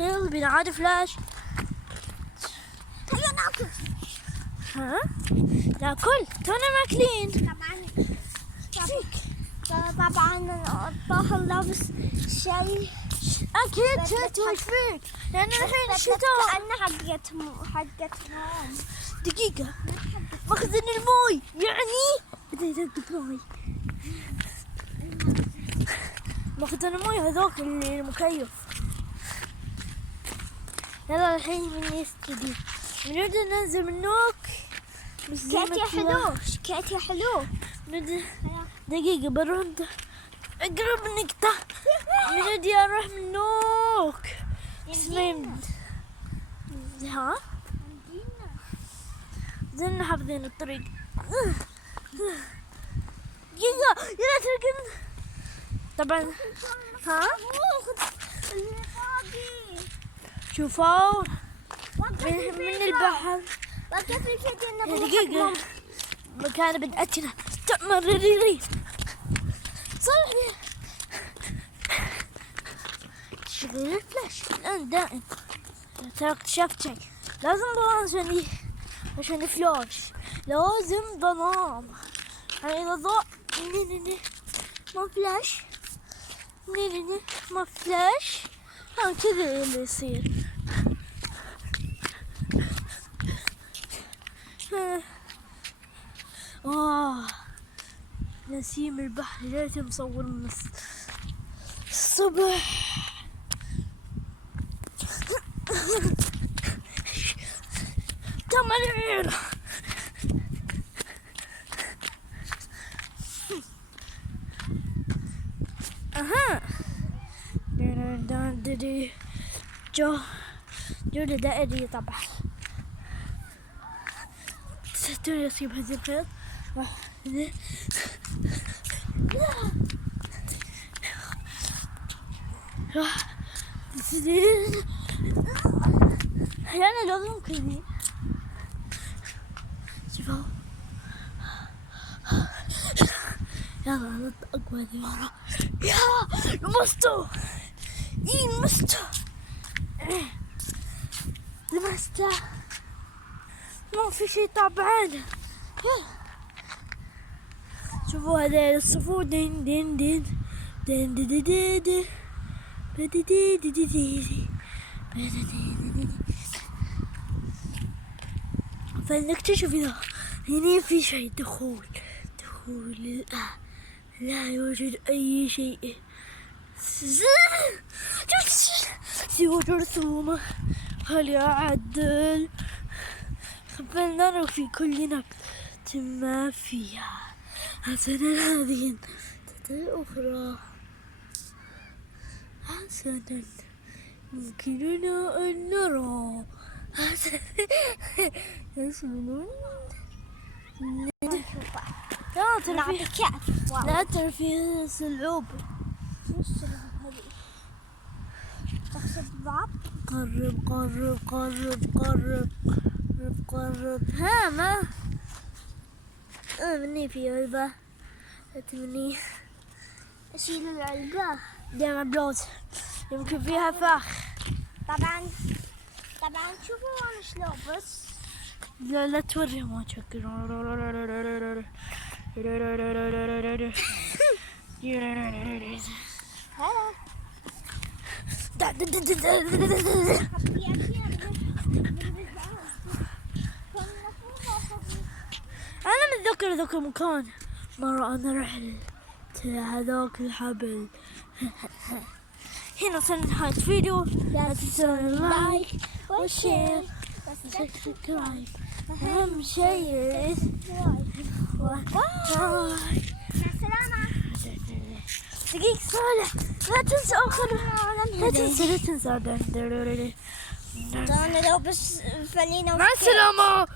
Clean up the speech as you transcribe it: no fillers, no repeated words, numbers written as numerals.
يلا بينا عاد فلاش. هيا ناكل. ها ناكل تونا ماكلين. طبعا الطاهر لابس شيء اكيد شفت وش فيك لان الحين الشتاء. كأنه حقتهم. دقيقة مخزن الموي يعني بدأ يدق موي. مخزن الموي هذوك المكيف. يلا الحين من يستدي نريد ننزل منوك. كيت يا حلو كيت يا حلو. دقيقة برد اقرب نقطة. نريد اروح منوك. اسمين ها زلنا حافظين الطريق. دقيقة يلا تركن طبعا. ها شوفوا من البحر. دقيقة مكان بدأتنا تمرري صلح تشغيل الفلاش الآن دائم. ترى اكتشفت شيء لازم ضمان عشان فلاش لازم ضمان. يعني إذا ضاع ما فلاش ما فلاش كذا اللي يصير. نسيم البحر ليت مصور من الصبح. تمرير اها جو دائري طبعا. ستوني يصيب هذه الخيط. أنا لازم كذي شوفوا. يلا نط أقوى ذي. يا لمستو لمسته ما في شيء طبعا. شوفوا هذا الصفور دين دين دين دين دين دين دين فلنكتشف إذا هنا في شيء. دخول لا يوجد أي شيء سوى جرثومة. هل يعدل خبرنا في كل نبتة ما فيها حسنا هذه الأخرى. حسنا يمكننا أن نرى لا ترفي صلوب. قرب ها ما مني في علبة تمني أشيل العلبة دائما بلوز يمكن فيها فخ. طبعا شوفوا أنا شلون بس لا توريهم ما تشكر. أنا متذكر ذاك المكان مرة أنا رحت هذاك الحبل. هنا وصلنا لنهاية الفيديو. لا تنسون اللايك والشير والسبسكرايب. أهم شيء مع السلامة. دقيقة صالح لا تنسى لا تنسى أنا لو بس فلينا مع السلامة.